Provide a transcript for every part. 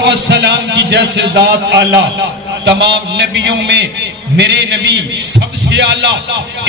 والسلام کی جیسے ذات اعلیٰ، تمام نبیوں میں میرے نبی سب سے اعلیٰ،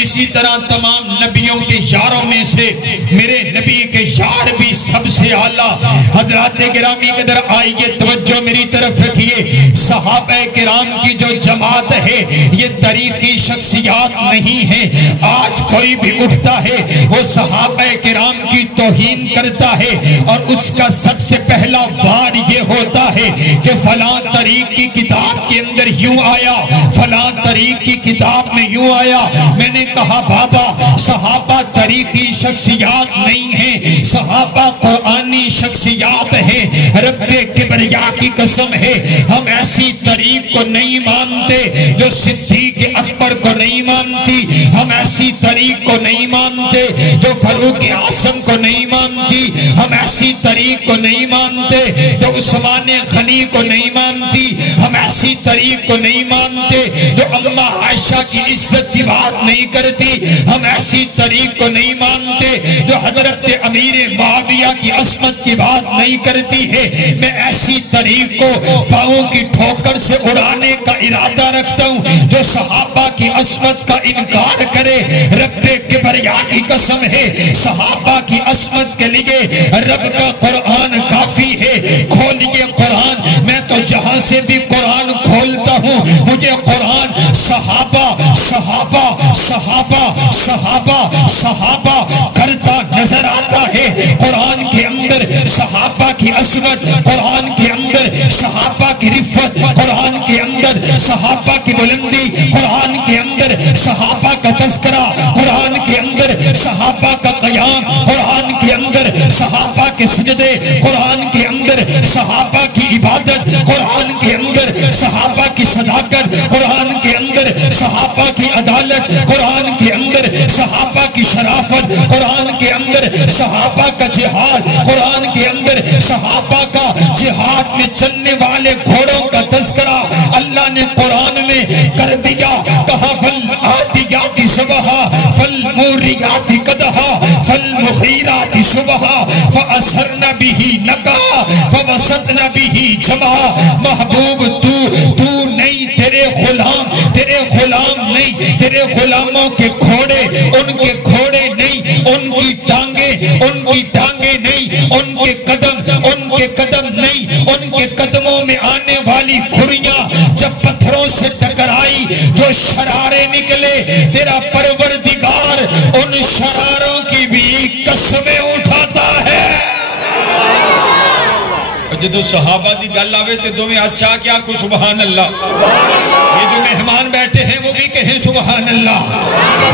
اسی طرح تمام نبیوں کے یاروں میں سے میرے نبی کے یار بھی سب سے اعلیٰ۔ حضرات گرامی قدر آئیے توجہ میری طرف رکھیے، صحابہ کرام کی جو جماعت ہے یہ تاریخی شخصیات نہیں ہے۔ آج کوئی بھی اٹھتا ہے وہ صحابہ کرام کی توہین کرتا ہے اور اس کا سب سے پہلا وار یہ ہوتا ہے کہ فلاں طریق کی کتاب کے اندر یوں آیا، فلاں طریق کی کتاب میں یوں آیا۔ میں نے کہا بابا صحابہ تاریخی شخصیات نہیں ہیں، صحابہ قرآنی شخصیات ہیں۔ رب کبریا کی قسم ہے ہم ایسی طریق کو نہیں مانتے جو صدیق اکبر کو نہیں مانتی، ہم ایسی طریق کو نہیں مانتے جو فاروق اعظم کو نہیں مانتی، ہم ایسی طریق کو نہیں مانتے جو عثمان غنی کو نہیں مانتی، ہم ایسی طریق کو نہیں مانتے جو اماں عائشہ کی عزت کی بات نہیں کرتی، ہم ایسی طریق کو نہیں مانتے جو حضرت امیر معاویہ کی عصمت کی بات نہیں کرتی ہے۔ میں ایسی طریق کو پاؤں کی ٹھوکر سے اڑانے کا ارادہ رکھتا ہوں جو صحابہ کی عصمت کا انکار کرے۔ رب کبریا کی قسم ہے صحابہ کی عصمت کے لیے رب کا قرآن کافی ہے۔ کھولیے قرآن، میں تو جہاں سے بھی قرآن کھولتا ہوں مجھے قرآن صحابہ صحابہ صحابہ صحابہ صحابہ کرتا نظر آتا ہے۔ قرآن کے اندر صحابہ کی عصمت، قرآن کے اندر صحابہ کی رفت، قرآن کے اندر صحابہ کی بلندی، قرآن کے اندر صحابہ کا تذکرہ، قرآن کے اندر صحابہ کا قیام، قرآن کے اندر صحابہ کے سجدے، قرآن کے اندر صحابہ کی عبادت، قرآن کے اندر صحابہ کی صداقت، قرآن کے اندر صحابہ کی عدالت، قرآن کے اندر صحابہ کی شرافت، قرآن کے اندر صحابہ کا جہاد، قرآن کے اندر صحابہ کا جہاد میں چلنے والے گھوڑوں کا تذکرہ اللہ نے قرآن میں کر دیا۔ کہا فالعادیات ضبحا فالموریات قدحا فالمغیرات صبحا فأثرن به نقعا فوسطن به جمعا۔ محبوب تو نہیں، تیرے غلام نہیں، تیرے غلاموں کے گھوڑے ان کے گھوڑے نہیں، ان کی ٹانگیں نہیں، ان کے قدم نہیں، ان کے قدموں میں آنے والی کھڑیاں جب پتھروں سے ٹکرائی جو شرارے نکلے، تیرا پروردگار ان شراروں کی بھی قسمیں اٹھاتا ہے۔ جدو صحابہ دی گل آوے تے دو میں اچھا کیا کو سبحان اللہ۔ یہ جو مہمان بیٹھے ہیں وہ بھی کہیں سبحان اللہ۔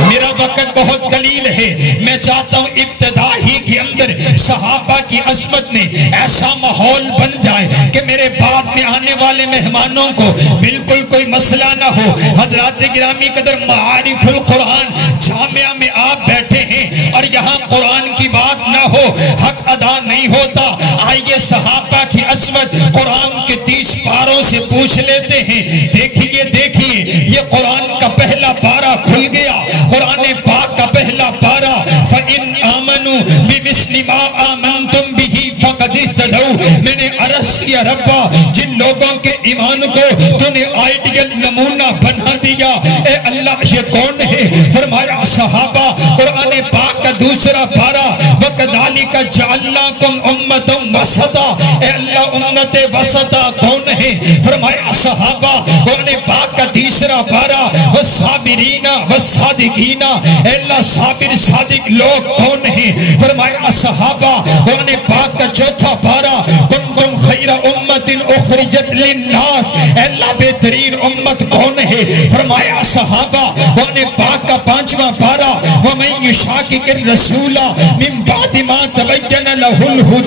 میرا وقت بہت قلیل ہے، میں چاہتا ہوں ابتدا ہی کے اندر صحابہ کی عظمت میں ایسا ماحول بن جائے کہ میرے بعد میں آنے والے مہمانوں کو بالکل کوئی مسئلہ نہ ہو۔ حضرات گرامی قدر معارف القرآن جامعہ میں آپ بیٹھے ہیں اور یہاں قرآن کی بات نہ ہو، حق ادا نہیں ہوتا۔ آئیے صحابہ کی عظمت قرآن کے 30 پاروں سے پوچھ لیتے ہیں۔ دیکھیے یہ قرآن کا پہلا پارہ کھل گیا، قرآن پاک کا پہلا پارہ فَإِنْ آمَنُوا بِمِثْلِ مَا آمَنْتُمْ بِهِ فَقَدِ اهْتَدَوْا۔ میں نے عرض کیا ربا جن لوگوں کے ایمان کو تو نے آئیڈیل نمونہ بنا دیا، اے اللہ یہ کون ہے؟ فرمایا صحابہ۔ قرآن پاک کا دوسرا پارہ وَكَذَلِكَ جَعَلْنَاكُمْ أُمَّةً وَسَطًا، اے اللہ امت وسطا کون ہے؟ فرمایا صحابہ۔ قرآن پاک کا تیسرا پارہ والصابرین والصادقین، اے اللہ صابر صادق لوگ کون ہیں؟ فرمایا صحابہ۔ قرآن پاک کا چوتھا پارہ کنتم خیر امت اخرجت للناس، اے اللہ بہترین امت کون ہے؟ فرمایا صحابہ۔ قرآن پاک کا پانچواں پارہ ومن یشاقق الرسول من بعد ما تبین له الہدی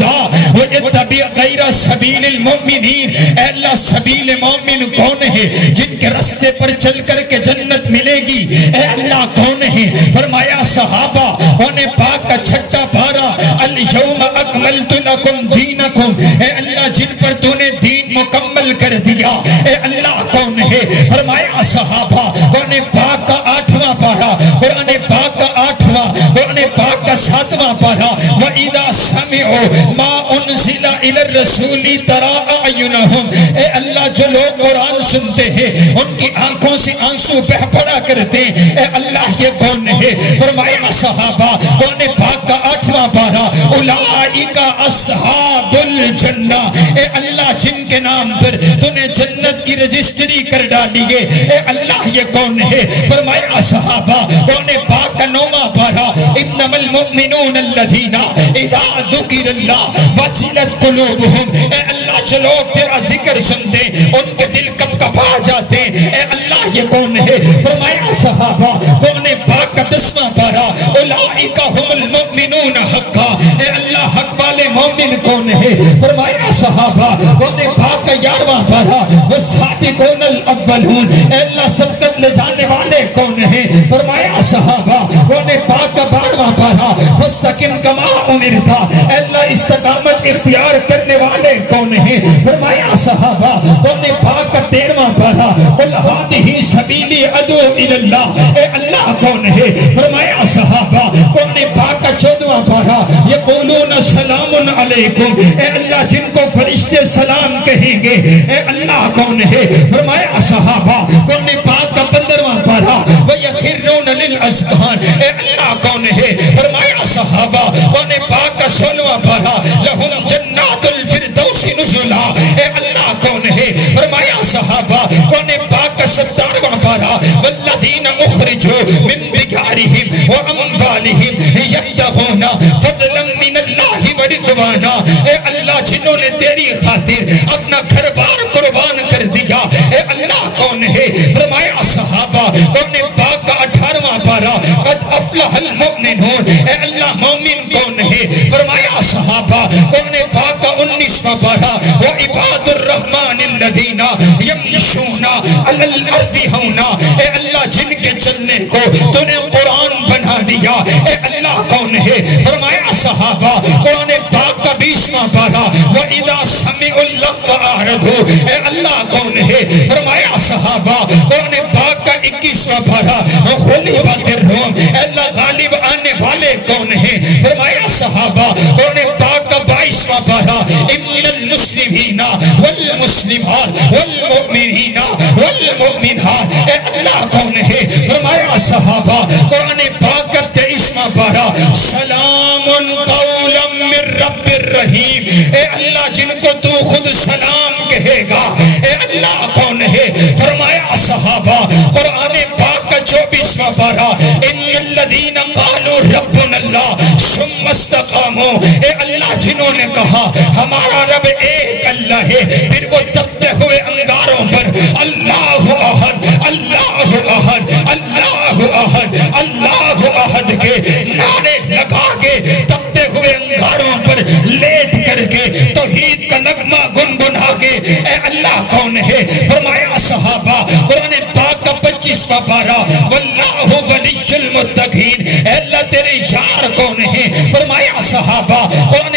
ویتبع غیر سبیل المؤمنین، اے اللہ سبیل مومن کون ہے؟ جن کے رستے پر چل کر کے جنت ملے گی، اے اللہ کون ہے؟ فرمایا صحابہ۔ قرآن پاک کا چھٹا پارہ الیوم اکملت لکم دینکم، اے اللہ جن پر تو نے دین مکمل کر دیا، اے اللہ کون ہے؟ فرمایا صحابہ۔ قرآن پاک کا 8واں پارہ، قرآن پاک کا 8واں، قرآن پاک کا 7واں پارہ وَإِذَا سَمِعُوا مَا أُنزِلَ إِلَى الرَّسُولِ تَرَىٰ أَعْيُنَهُمْ اے اللہ جو لوگ قرآن سنتے ہیں ان کی آنکھوں سے آنسو بہ پڑا کرتے ہیں، اے اللہ یہ کون ہے؟ فرمایا صحابہ قرآن پاک کا 8واں پارہ اولئک اصحاب الجنہ، اے اللہ جن کے نام پر تو نے جنت کی رجسٹری کر ڈالی ہے، اے اللہ یہ کون ہے؟ فرمایا صحابہ قرآن پاک کا 9واں پارہ انما المؤمنون الذین اذا ذکر اللہ وجلت قلوبہم، اے اللہ جو لوگ تیرا ذکر سنتے ان کے دل کب کپا جاتے، اے اللہ یہ کون ہے؟ فرمایا صحابہ قرآن پاک کا 10واں پارہ اولئک هم المؤمنون حقا، اے اللہ حق والے مومن کون ہے؟ فرمایا صحابہ قرآن پاک کا 11واں پارہ والسابقون الاولون، اے اللہ سبقت لے جانے والے کون ہیں؟ فرمایا صحابہ قرآن پاک کا 12واں پارہ فاستقم کما امرت، اے اللہ استقامت اختیار کرنے والے کون ہیں؟ فرمایا صحابہ قرآن پاک کا 13واں پارہ قل ھذہ سبیلی ادعو الی اللہ، اے اللہ کون ہے؟ فرمایا صحابہ قرآن پاک کا 14واں پارہ یقولون سلام علیکم، اے اللہ جن کو فرشتے سلام کہیں گے، اے اللہ کون ہے؟ فرمایا صحابہ قرآن پاک کا 15واں پارہ وَيَخِرُّونَ لِلْأَذْقَانِ، اے اللہ کون ہے؟ فرمایا صحابہ قرآن پاک کا 16واں پارہ لَهُمْ جَنَّاتُ الْفِرْدَوْسِ نُزُلًا، اے اللہ کون ہے؟ فرمایا صحابہ قرآن پاک کا 17واں پارہ وَالَّذِينَ أُخْرِجُوا مِنْ دِيَارِهِمْ وَأَمْوَالِهِمْ يَبْتَغُونَ فَضْلًا مِنَ اللَّهِ وَرِضْوَانًا، اے اللہ جنہوں نے تیری خاطر اپنا گھر بار قربان کر دیا، اے اللہ کون ہے؟ فرمایا صحابہ قرآن پاک کا 18واں پارہ قد افلح المؤمنون، اے اللہ مومن کون ہے؟ فرمایا صحابہ قرآن پاک کا 19واں پارہ وعباد الرحمن الذین یمشون علی الارض ہونا، اے اللہ جن کے چلنے کو تو نے قرآن بنا دیا، اے اللہ کون ہے؟ فرمایا صحابہ قرآن پاک کا 20واں پارہ وَإِذَا سَمِعُوا اللَّغْوَ أَعْرَضُوا، اے اللہ کون ہے؟ فرمایا صحابہ قرآن پاک کا 21واں پارہ غُلِبَتِ الرُّومُ، اے اللہ غالب آنے والے کون ہیں؟ فرمایا صحابہ قرآن پاک کا 22واں پارہ اِنَّ الْمُسْلِمِينَ وَالْمُسْلِمَاتِ وَالْمُؤْمِنِينَ وَالْمُؤْمِنَاتِ، اے اللہ کون ہے؟ فرمایا صحابہ قرآن پاک کا 23واں پارہ سلام قولا من رب الرحیم، اے اللہ جن کو تو خود سلام کہے گا، اے اللہ کون ہے؟ فرمایا صحابہ قرآن پاک کا 24واں پارہ ان الذین قالوا ربنا اللہ ثم استقاموا، اے اللہ جنہوں نے کہا ہمارا رب ایک اللہ ہے، پھر وہ تپتے ہوئے انگاروں پر اللہ احد اللہ احد اللہ احد اللہ احد کے نعرے لگا کے تپتے ہوئے انگاروں پر لیٹ کر کے توحید کا نغمہ گنگنا کے، اے اللہ کون ہے؟ فرمایا صحابہ قرآن پاک کا 25واں پارہ واللہ ولی المتقین، اے اللہ تیرے یار کون ہیں؟ فرمایا صحابہ قرآن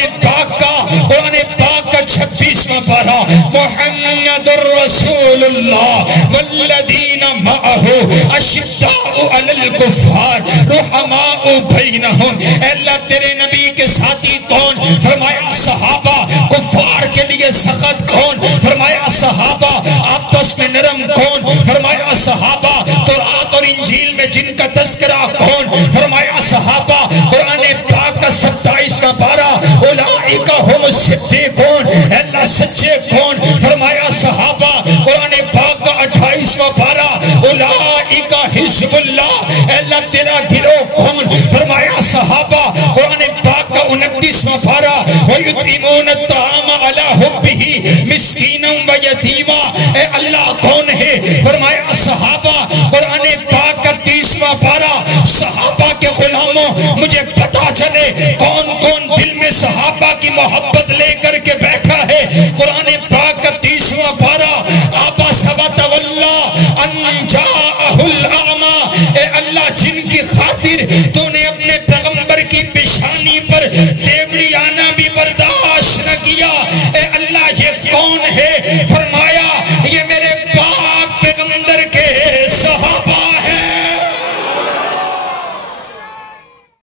پاک کا 26واں پارہ محمد الرسول اللہ والذین معہ اشداء علی الکفار رحماء بینہم، اے اللہ تیرے نبی کے ساتھی کون؟ فرمایا صحابہ کفار کے لیے سخت کون؟ فرمایا صحابہ آپس میں نرم کون؟ فرمایا صحابہ تورات اور انجیل میں جن کا تذکرہ کون؟ فرمایا صحابہ قرآن پاک کا 27واں پارہ اولئک ھم الصدیقون، اے اللہ سچے کون؟ فرمایا صحابہ قرآن پاک کا 28واں پارہ اولئک حزب اللہ، اے اللہ تیرا گروہ کون؟ فرمایا صحابہ قرآن پاک کا 29واں پارہ وَيُطْعِمُونَ الطَّعَامَ عَلَى حُبِّهِ مِسْكِينًا وَيَتِيمًا، اے اللہ کون ہے؟ فرمایا صحابہ قرآن پاک کا 30واں پارہ صحابہ کے غلاموں مجھے پتا چلے کون کون دل میں صحابہ کی محبت لے کر کے بیٹھا ہے۔ قرآن پاک کا 30واں پارہ آبا سبت واللہ ان جاءہ الاعمى، اے اللہ جن کی خاطر تو نے اپنے پیغمبر کی پیشانی پر دیو